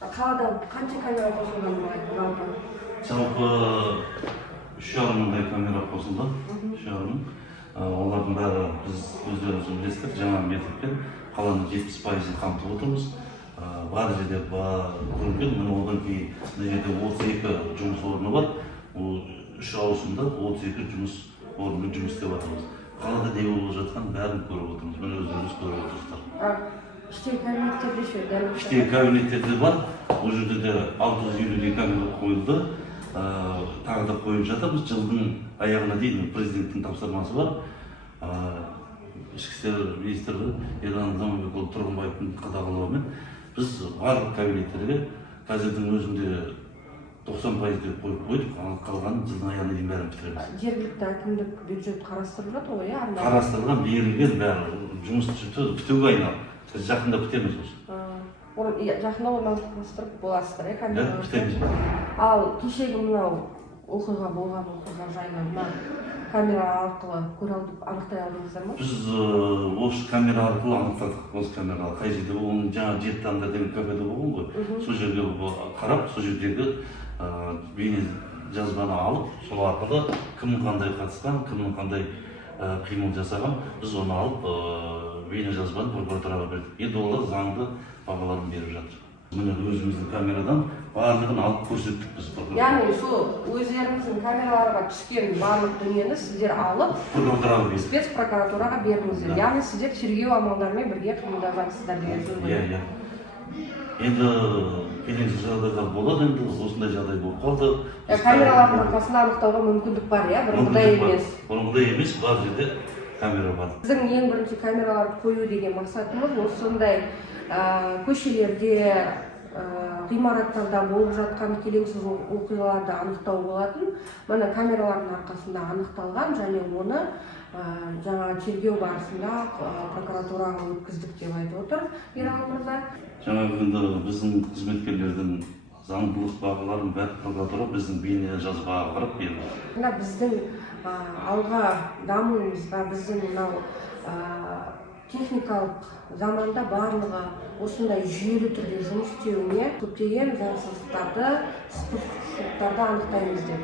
Қалада қанша камера қосылған жалпы? Жалпы 3,5 мыңдай камера қосылды. 3,5 мың. Олардың бәрі біз өздеріміз үлестік. Жаңа методпен қаланың 70% қамтып отырмыз. Бар жерде көрінген, міне одан кейін мына жерде 32 жұмыс орны бар. Ол 3 ауысымда 32 жұмыс орны жұмыс істеп жатырмыз. Қалада не болып жатқан бәрін көріп отырмыз. Міне өздеріңіз көріп отырсыздар. Іштегі кабинеттерде ше дәл осы? Іштегі кабинеттерде бар. Ол жерде де 650 камера қойылды. Тағы да қойып жатырмыз. Жылдың аяғына дейін президенттің тапсырмасы бар. Ішкі істер министрі Ерлан Заманбекұлы Тұрғынбаевтың қадағалауымен біз барлық кабинеттерге қазірдің өзінде 90% деп қойып қойдық. Қалғанын жылдың аяғына дейін бәрін бітіреміз. Жергілікті әкімдік бюджет қарастырып жатыр ғой, иә? Қарастырылған, берілген бәрі жұмыс бітуге айналды. Біз жақында бітеміз осы. Жақында орналастырып боласыздар, иә, камераларды? Бітеміз. Ал кешегі мынау оқиға болған оқиға жайлы мына камера арқылы көре алдық, анықтай алдыңыздар ма? Біз осы камера арқылы анықтадық. Осы камера қай жерде болған, жаңа Жетітаңда деген кафеде болған ғой. Сол жерге қарап, сол жердегі бейне жазбаны алып, сол арқылы кімнің қандай қатысқан, кімнің қандай қимыл жасаған, біз оны алып бейне жазбаны прокуратураға бердік. Енді олар заңды бағаларын беріп жатыр. Міне өзіміздің камерадан барлығын алып көрсеттік біз. Яғни сол өздеріңіздің камераларға түскен барлық дүниені сіздер алып спецпрокуратураға бердіңіздер. Яғни сіздер тергеу амалдарымен бірге қимылдағансыздар деген сөз ғой. Иә. Енді келеңсіз жағдайлар болады, енді осындай жағдай болып қалды. Камералардың арқасында анықтауға мүмкіндік бар, иә? Бұрынғыдай емес. Бұрынғыдай емес, бар жерде камера бар. Біздің ең бірінші камераларды қою деген мақсатымыз осындай көшелерде, ғимараттарда болып жатқан келеңсіз оқиғаларды анықтау болатын. Мына камералардың арқасында анықталған және оны жаңа тергеу барысында прокуратураға өткіздік деп айтып отыр Ералы мырза. Жаңағы енді біздің қызметкерлердің заңдылық бағаларын бәрі прокуратура біздің бейне жазбаға қарап берді. Мына біздің алға дамуымызға, біздің мынау техникалық заманда барлығы осындай жүйелі түрде жұмыс істеуіне көптеген заңсыздықтарды, құқықбұзушылықтарды анықтаймыз деп